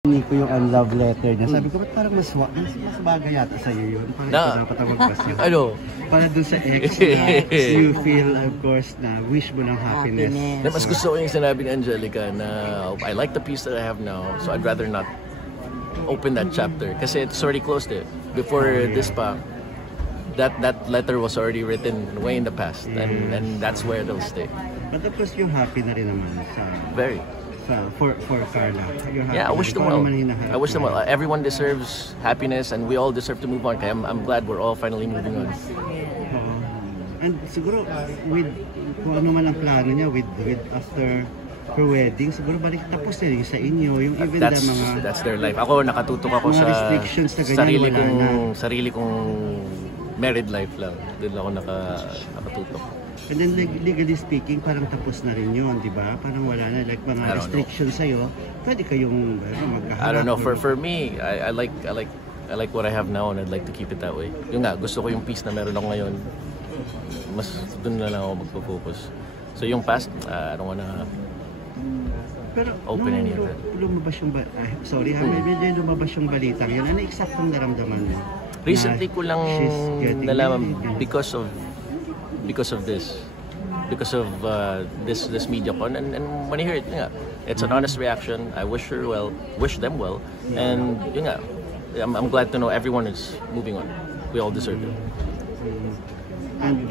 Ko yung love letter niya. Sabi ko, ba't parang mas bagay yata sa'yo yun? Parang dapat ang magbasyo. Ano? Para dun sa ex na you feel, of course, na wish mo ng happiness. Mas gusto ko yung sinabi ni Angelica na I like the peace that I have now, so I'd rather not open that chapter. Kasi it's already closed it. Before this pa, that letter was already written way in the past. And that's where it'll stay. But of course, you're happy na rin naman sa... Very. For Carla. Yeah, I wish them well. I wish them well. Everyone deserves happiness and we all deserve to move on. Kaya I'm glad we're all finally moving on. And siguro, with kung ano man ang plano niya, with after her wedding, siguro balik tapos na rin sa inyo. Yung even that's their life. Ako, nakatutok ako sa restrictions na ganyan, sarili kong married life lang. Doon ako nakatutok. And then legally speaking, parang tapos na rin yun, di ba? Parang wala na, like mga restrictions sa'yo, pwede kayong magkaharap. I don't know, for me, I like what I have now and I'd like to keep it that way. Yung nga, gusto ko yung peace na meron ako ngayon, mas doon na lang ako magpo-focus. So yung past, I don't wanna open any of that. Lumabas yung medyo lumabas yung balitang yun. Ano eksaktong naramdaman mo? Recently ko lang nalaman because of this media con, and when I hear it, yeah, it's an honest reaction. I wish them well, and yun nga, I'm glad to know everyone is moving on. We all deserve it. And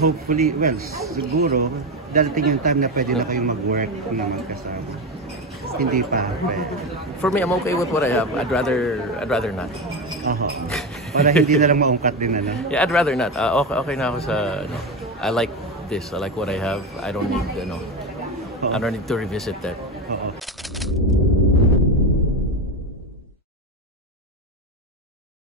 hopefully, well, siguro darating yung time na pwede na kayong mag-work na magkasama. Hindi pa pwede. For me, I'm okay with what I have. I'd rather not. Para hindi na lang maungkat din, ano? Yeah, I'd rather not. Okay na ako sa, I like this. I like what I have. I don't need, I don't need to revisit that.